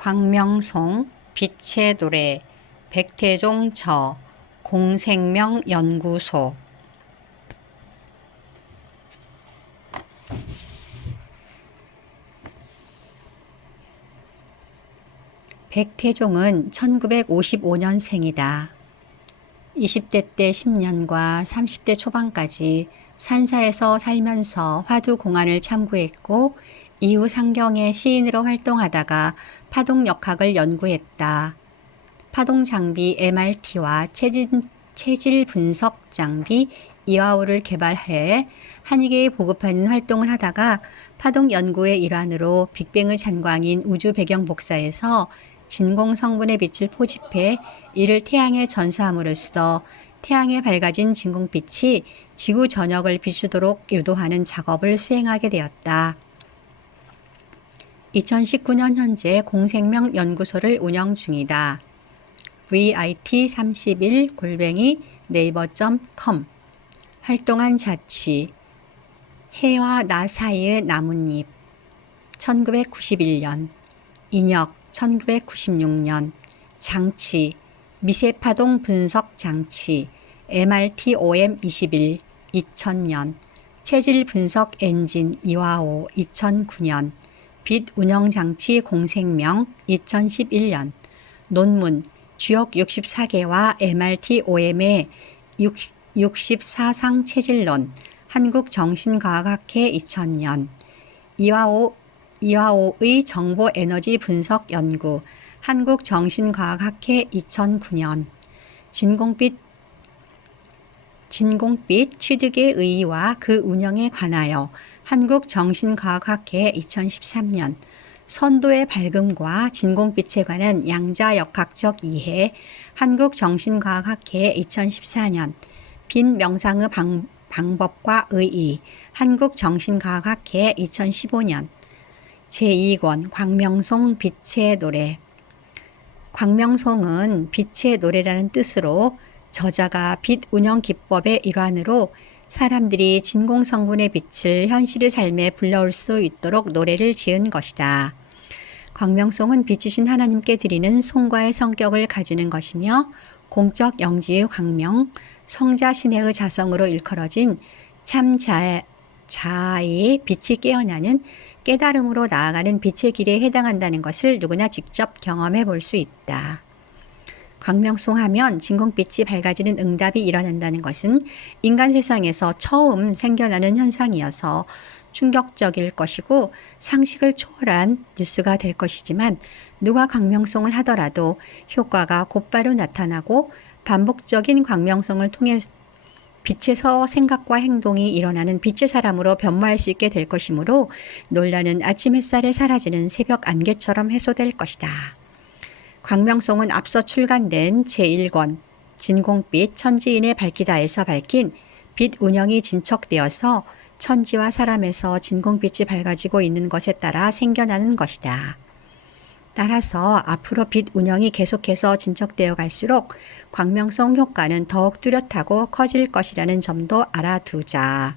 광명송 빛의 노래 백태종 저 공생명 연구소 백태종은 1955년생이다. 20대 때 10년과 30대 초반까지 산사에서 살면서 화두 공안을 참고했고 이후 상경의 시인으로 활동하다가 파동 역학을 연구했다. 파동 장비 MRT와 체질, 체질 분석 장비 이와우를 개발해 한의계에 보급하는 활동을 하다가 파동 연구의 일환으로 빅뱅의 잔광인 우주 배경 복사에서 진공 성분의 빛을 포집해 이를 태양에 전사함으로써 태양에 밝아진 진공빛이 지구 전역을 비추도록 유도하는 작업을 수행하게 되었다. 2019년 현재 공생명 연구소를 운영 중이다. vit31 골뱅이 네이버.com. 활동한 자취. 해와 나 사이의 나뭇잎. 1991년. 인역. 1996년. 장치. 미세파동 분석 장치. MRT-OM21 2000년. 체질 분석 엔진 이화호 2009년 빛 운영 장치 공생명 2011년. 논문 주역 64개와 MRT-OM의 64상 체질론 한국정신과학학회 2000년. 이화호 이화오의 정보 에너지 분석 연구 한국정신과학학회 2009년. 진공빛 진공빛 취득의 의의와 그 운영에 관하여 한국정신과학학회 2013년 선도의 밝음과 진공빛에 관한 양자 역학적 이해 한국정신과학학회 2014년 빈 명상의 방, 방법과 의의 한국정신과학학회 2015년 제2권 광명송 빛의 노래. 광명송은 빛의 노래라는 뜻으로 저자가 빛 운영 기법의 일환으로 사람들이 진공 성분의 빛을 현실의 삶에 불러올 수 있도록 노래를 지은 것이다. 광명송은 빛이신 하나님께 드리는 송과의 성격을 가지는 것이며 공적 영지의 광명, 성자 신의 자성으로 일컬어진 참 자, 자아의 빛이 깨어나는 깨달음으로 나아가는 빛의 길에 해당한다는 것을 누구나 직접 경험해 볼 수 있다. 광명송 하면 진공빛이 밝아지는 응답이 일어난다는 것은 인간 세상에서 처음 생겨나는 현상이어서 충격적일 것이고 상식을 초월한 뉴스가 될 것이지만 누가 광명송을 하더라도 효과가 곧바로 나타나고 반복적인 광명송을 통해 빛에서 생각과 행동이 일어나는 빛의 사람으로 변모할 수 있게 될 것이므로 논란은 아침 햇살에 사라지는 새벽 안개처럼 해소될 것이다. 광명송은 앞서 출간된 제1권 진공빛 천지인의 밝히다에서 밝힌 빛 운영이 진척되어서 천지와 사람에서 진공빛이 밝아지고 있는 것에 따라 생겨나는 것이다. 따라서 앞으로 빛 운영이 계속해서 진척되어 갈수록 광명성 효과는 더욱 뚜렷하고 커질 것이라는 점도 알아두자.